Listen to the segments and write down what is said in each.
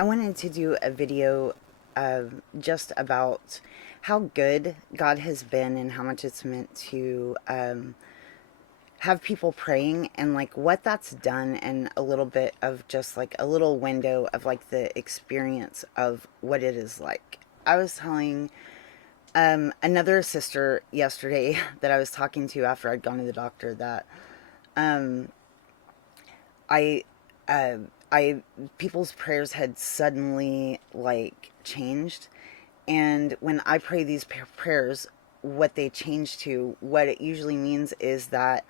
I wanted to do a video just about how good God has been and how much it's meant to have people praying and like what that's done, and a little bit of just like a little window of like the experience of what it is like. I was telling another sister yesterday that I was talking to after I'd gone to the doctor that um, I, uh, I, people's prayers had suddenly like changed. And when I pray these prayers, what they change to, what it usually means is that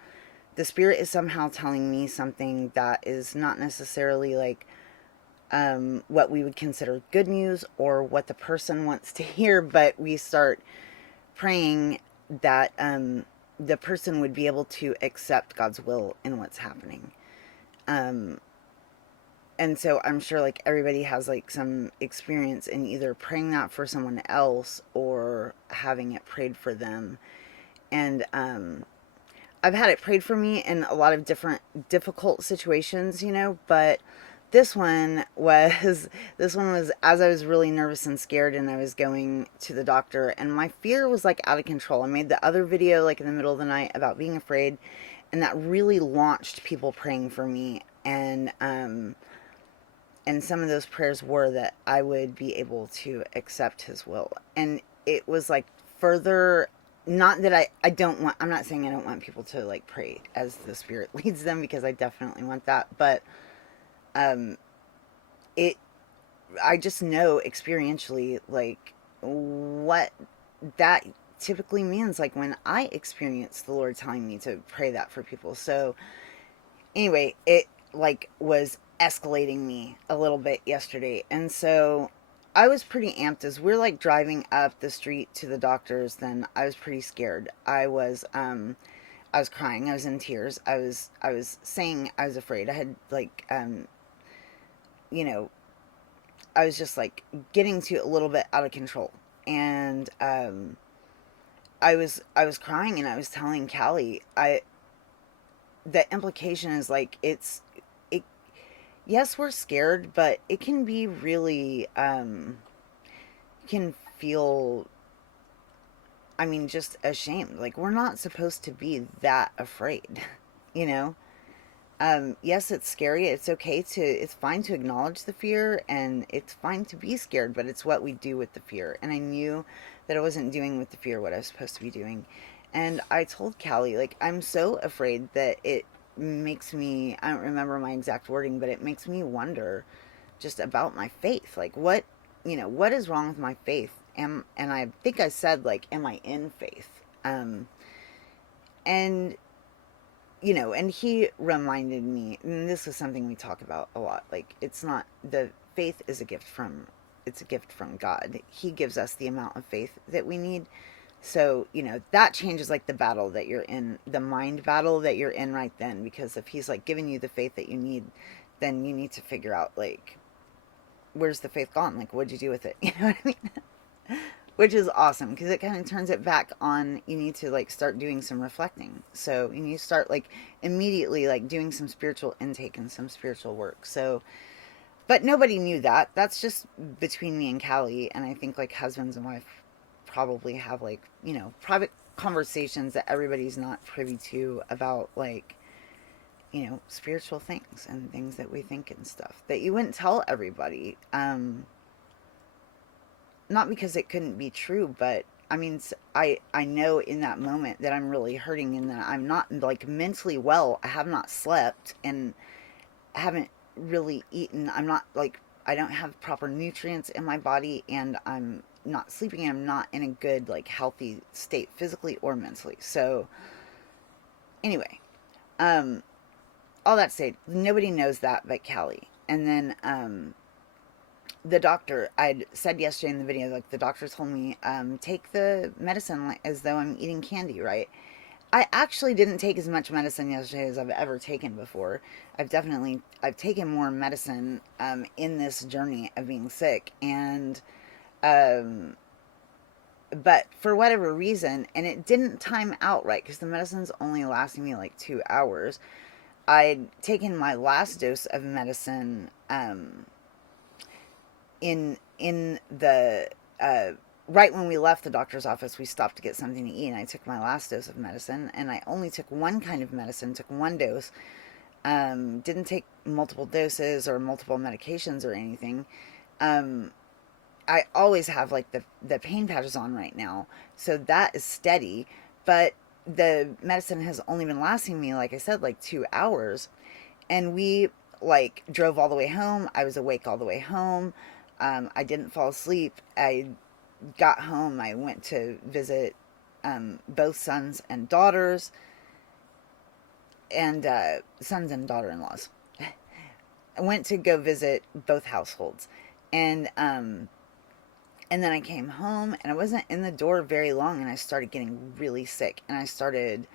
the Spirit is somehow telling me something that is not necessarily like what we would consider good news or what the person wants to hear, but we start praying that the person would be able to accept God's will in what's happening. Um, and so I'm sure like everybody has like some experience in either praying that for someone else or having it prayed for them. And I've had it prayed for me in a lot of different difficult situations, but this one was this one was as I was really nervous and scared and I was going to the doctor, and my fear was like out of control. I made the other video like in the middle of the night about being afraid, and that really launched people praying for me. And some of those prayers were that I would be able to accept his will. And it was like further, not that I don't want, I'm not saying I don't want people to like pray as the Spirit leads them, because I definitely want that. But um, it, I just know experientially like what that typically means, like when I experience the Lord telling me to pray that for people. So anyway, it like was escalating me a little bit yesterday. And so I was pretty amped as we're like driving up the street to the doctor's. Then I was pretty scared. I was crying. I was in tears. I was saying I was afraid. I had like you know, I was just like getting to a little bit out of control. And I was crying, and I was telling Callie, I the implication is like it yes, we're scared, but it can be really can feel, I mean, just ashamed. Like we're not supposed to be that afraid, you know? Yes, it's scary. It's fine to acknowledge the fear, and it's fine to be scared, but it's what we do with the fear. And I knew that I wasn't doing with the fear what I was supposed to be doing. And I told Callie, like, I'm so afraid that it makes me, I don't remember my exact wording, but it makes me wonder just about my faith. Like, what is wrong with my faith? And I think I said, like, am I in faith? And and he reminded me, and this is something we talk about a lot, like it's not, the faith is a gift from, it's a gift from God. He gives us the amount of faith that we need. So, that changes like the battle that you're in, the mind battle that you're in right then, because if he's like giving you the faith that you need, then you need to figure out like, where's the faith gone? Like, what'd you do with it? You know what I mean? Which is awesome, because it kind of turns it back on. You need to like start doing some reflecting. So you need to start like immediately like doing some spiritual intake and some spiritual work. So, but nobody knew that. That's just between me and Callie. And I think like husbands and wife probably have like, private conversations that everybody's not privy to about like, spiritual things and things that we think and stuff that you wouldn't tell everybody. Not because it couldn't be true, but I mean, I know in that moment that I'm really hurting, and that I'm not like mentally well. I have not slept and haven't really eaten. I'm not like, I don't have proper nutrients in my body, and I'm not sleeping, and I'm not in a good like healthy state physically or mentally. So anyway, um all that said, nobody knows that but Callie. And then the doctor, I'd said yesterday in the video, like the doctor told me, take the medicine like as though I'm eating candy, right? I actually didn't take as much medicine yesterday as I've ever taken before. I've taken more medicine in this journey of being sick, and um, but for whatever reason, and it didn't time out right because the medicine's only lasting me like 2 hours. I'd taken my last dose of medicine in the right when we left the doctor's office, we stopped to get something to eat, and I took my last dose of medicine, and I only took one kind of medicine, took one dose, didn't take multiple doses or multiple medications or anything. um, I always have like the pain patches on right now, so that is steady. But the medicine has only been lasting me, like I said, like 2 hours, and we like drove all the way home. I was awake all the way home. I didn't fall asleep. I got home. I went to visit both sons and daughters, and sons and daughter-in-laws. I went to go visit both households, and and then I came home, and I wasn't in the door very long, and I started getting really sick, and I started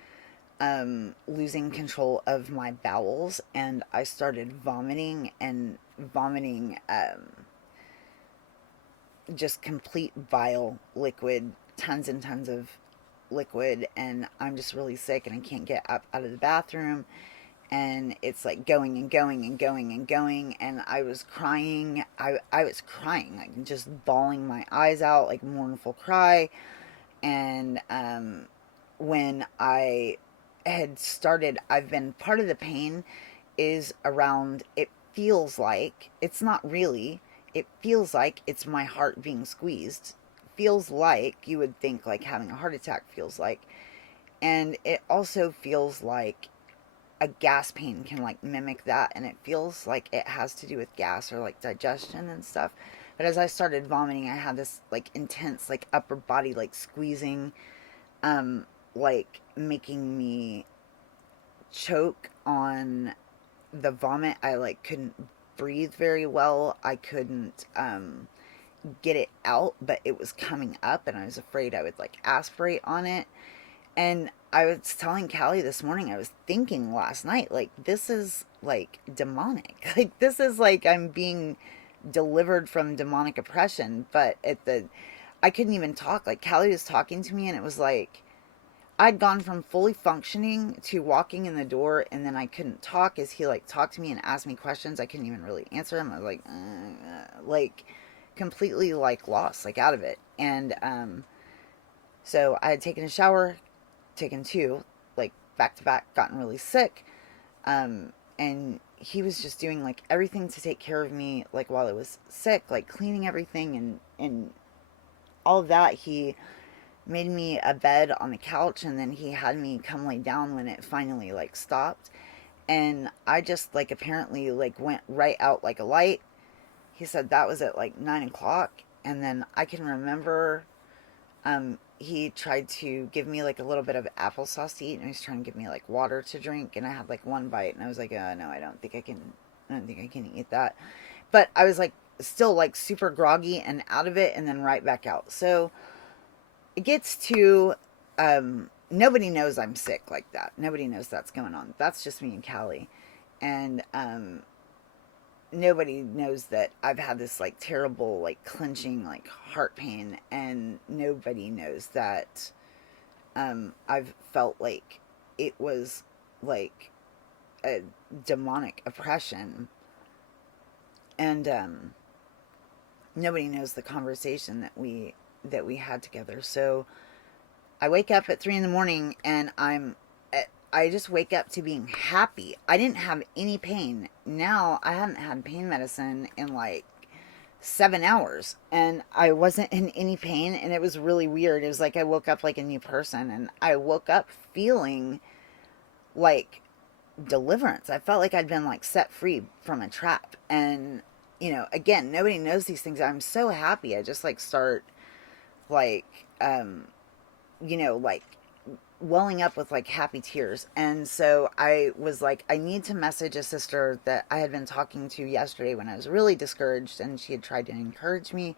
losing control of my bowels, and I started vomiting, and vomiting just complete vile liquid, tons and tons of liquid, and I'm just really sick, and I can't get up out of the bathroom, and it's like going and going and going and going, and I was crying. I was crying, like just bawling my eyes out, like mournful cry. And when I had started, I've been part of the pain is around, it feels like, it's not really, it feels like it's my heart being squeezed. Feels like you would think like having a heart attack feels like. And it also feels like a gas pain can like mimic that, and it feels like it has to do with gas or like digestion and stuff. But as I started vomiting, I had this like intense like upper body like squeezing, um like making me choke on the vomit. I like couldn't breathe very well. I couldn't get it out, but it was coming up, and I was afraid I would like aspirate on it. And I was telling Callie this morning, I was thinking last night, like, this is like demonic. Like, this is like I'm being delivered from demonic oppression. But I couldn't even talk. Like, Callie was talking to me, and it was like I'd gone from fully functioning to walking in the door, and then I couldn't talk as he like talked to me and asked me questions. I couldn't even really answer him. I was like completely like lost, like out of it. And so I had taken a shower, taken two, like back to back, gotten really sick. And he was just doing like everything to take care of me, like while I was sick, like cleaning everything and all of that. He made me a bed on the couch, and then he had me come lay down when it finally like stopped. And I just like apparently like went right out like a light. He said that was at like 9 o'clock. And then I can remember he tried to give me like a little bit of applesauce to eat, and he was trying to give me like water to drink, and I had like one bite, and I was like, no, I don't think I can eat that. But I was like still like super groggy and out of it, and then right back out. So it gets to nobody knows I'm sick like that. Nobody knows that's going on. That's just me and Callie. And nobody knows that I've had this like terrible like clenching like heart pain, and nobody knows that I've felt like it was like a demonic oppression. And nobody knows the conversation that we had together. So I wake up at 3 in the morning, and I just wake up to being happy. I didn't have any pain. Now I haven't had pain medicine in like 7 hours, and I wasn't in any pain, and it was really weird. It was like I woke up like a new person, and I woke up feeling like deliverance. I felt like I'd been like set free from a trap. And again, nobody knows these things. I'm so happy. I just like start like like welling up with like happy tears. And so I was like, I need to message a sister that I had been talking to yesterday when I was really discouraged, and she had tried to encourage me.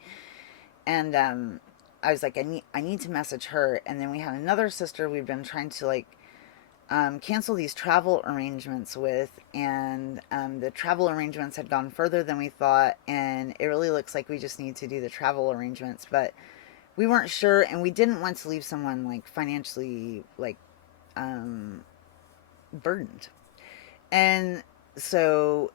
And I was like, I need to message her. And then we had another sister we've been trying to like cancel these travel arrangements with, and the travel arrangements had gone further than we thought, and it really looks like we just need to do the travel arrangements. But we weren't sure, and we didn't want to leave someone like financially like burdened. And so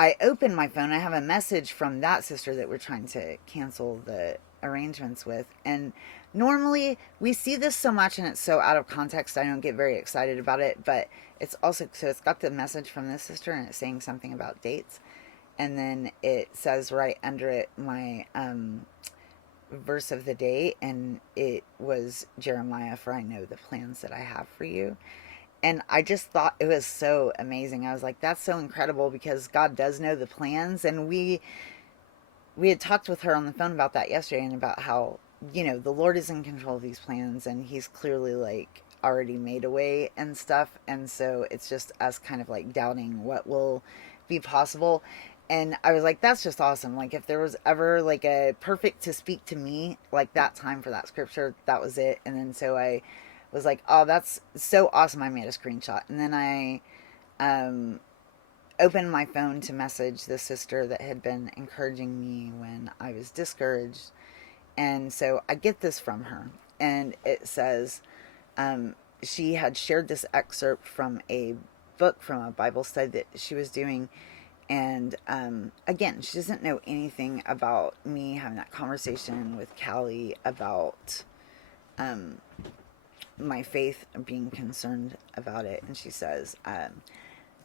I open my phone, I have a message from that sister that we're trying to cancel the arrangements with. And normally we see this so much and it's so out of context, I don't get very excited about it. But it's also, so it's got the message from this sister and it's saying something about dates. And then it says right under it my verse of the day, and it was Jeremiah, for I know the plans that I have for you. And I just thought it was so amazing. I was like, that's so incredible, because God does know the plans. And we had talked with her on the phone about that yesterday, and about how, the Lord is in control of these plans, and he's clearly like already made a way and stuff. And so it's just us kind of like doubting what will be possible. And I was like, that's just awesome. Like, if there was ever like a perfect to speak to me, like that time for that scripture, that was it. And then so I was like, oh, that's so awesome. I made a screenshot. And then I um, opened my phone to message the sister that had been encouraging me when I was discouraged. And so I get this from her. And it says, she had shared this excerpt from a book, from a Bible study that she was doing. And again, she doesn't know anything about me having that conversation with Callie about um, my faith, or being concerned about it. And she says,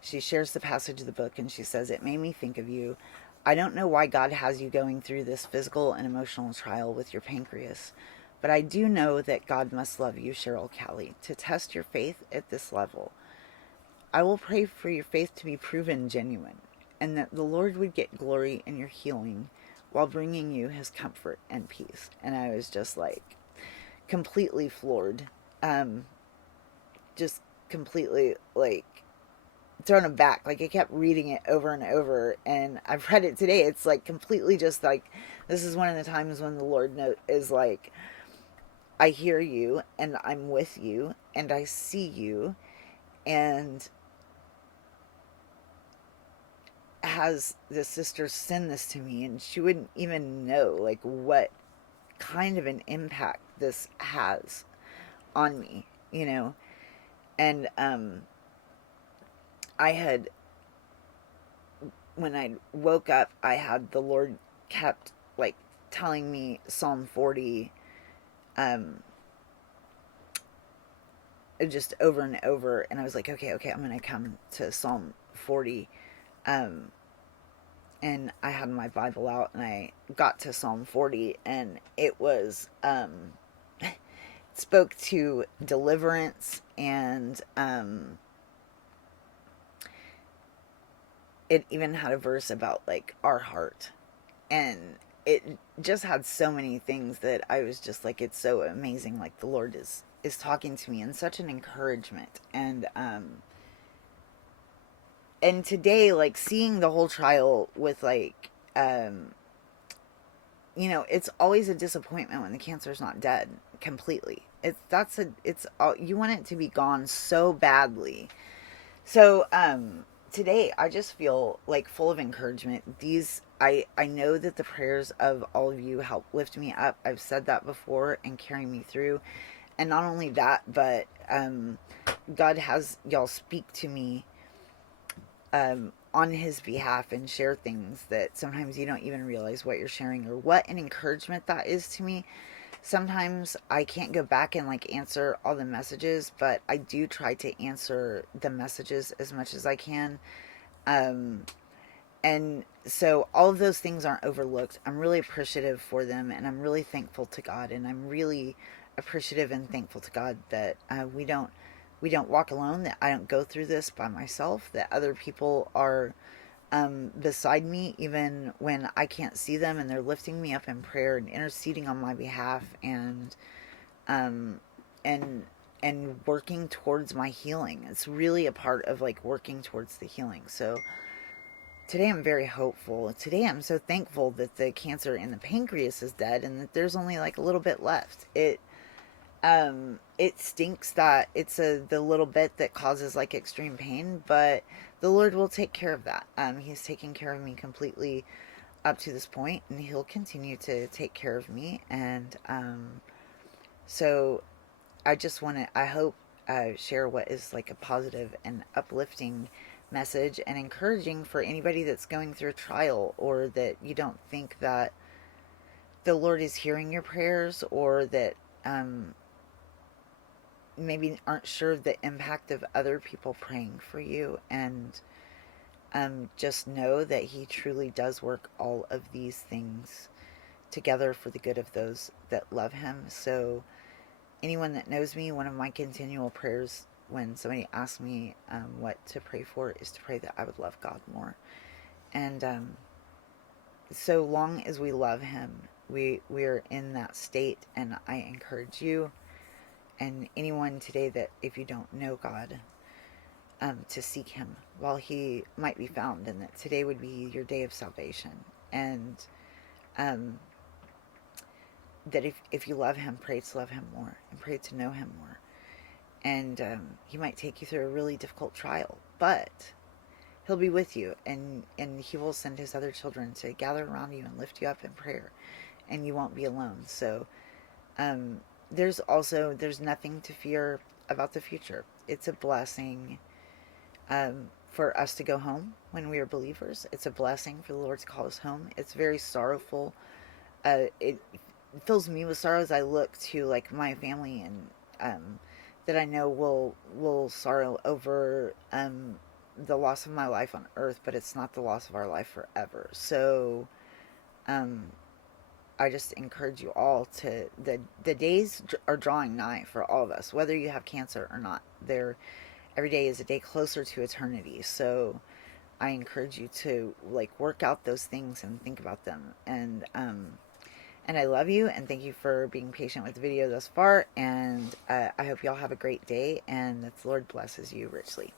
she shares the passage of the book, and she says, it made me think of you. I don't know why God has you going through this physical and emotional trial with your pancreas, but I do know that God must love you, Cheryl Callie, to test your faith at this level. I will pray for your faith to be proven genuine, and that the Lord would get glory in your healing while bringing you his comfort and peace. And I was just like completely floored. Um, just completely like thrown aback. Like, I kept reading it over and over, and I've read it today. It's like completely just like, this is one of the times when the Lord is like, I hear you, and I'm with you, and I see you. And has the sister send this to me, and she wouldn't even know like what kind of an impact this has on me. And I had, when I woke up, I had the Lord kept like telling me Psalm 40 um just over and over, and I was like, okay, I'm gonna come to Psalm 40. um and I had my Bible out, and I got to Psalm 40, and it was spoke to deliverance, and it even had a verse about like our heart. And it just had so many things that I was just like, it's so amazing, like the Lord is talking to me, and such an encouragement. And today, like, seeing the whole trial with like it's always a disappointment when the cancer's not dead completely. It's you want it to be gone so badly. So today I just feel like full of encouragement. I know that the prayers of all of you help lift me up. I've said that before, and carry me through. And not only that, but God has y'all speak to me on his behalf, and share things that sometimes you don't even realize what you're sharing, or what an encouragement that is to me. Sometimes I can't go back and like answer all the messages, but I do try to answer the messages as much as I can. Um, and so all of those things aren't overlooked. I'm really appreciative for them, and I'm really thankful to God, and I'm really appreciative and thankful to God that we don't walk alone, that I don't go through this by myself, that other people are beside me even when I can't see them, and they're lifting me up in prayer and interceding on my behalf, um, and and working towards my healing. It's really a part of like working towards the healing. So today I'm very hopeful. Today I'm so thankful that the cancer in the pancreas is dead, and that there's only like a little bit left. It stinks that it's the little bit that causes like extreme pain, but the Lord will take care of that. He's taken care of me completely up to this point, and he'll continue to take care of me. And so I just want to, I hope, share what is like a positive and uplifting message and encouraging for anybody that's going through a trial, or that you don't think that the Lord is hearing your prayers, or that um, maybe aren't sure of the impact of other people praying for you. And just know that He truly does work all of these things together for the good of those that love Him. So, anyone that knows me, one of my continual prayers when somebody asks me what to pray for is to pray that I would love God more. And so long as we love Him, we're in that state. And I encourage you and anyone today that if you don't know God, to seek Him while He might be found, and that today would be your day of salvation. And um, that if you love Him, pray to love Him more and pray to know Him more. And He might take you through a really difficult trial, but He'll be with you, and He will send His other children to gather around you and lift you up in prayer, and you won't be alone. So um, there's nothing to fear about the future. It's a blessing for us to go home when we are believers. It's a blessing for the Lord to call us home. It's very sorrowful. It fills me with sorrow as I look to like my family, and that I know will sorrow over the loss of my life on earth, but it's not the loss of our life forever. So um, I just encourage you all to the days are drawing nigh for all of us, whether you have cancer or not. They're every day is a day closer to eternity. So I encourage you to like work out those things and think about them. And I love you, and thank you for being patient with the video thus far. And I hope y'all have a great day, and that the Lord blesses you richly.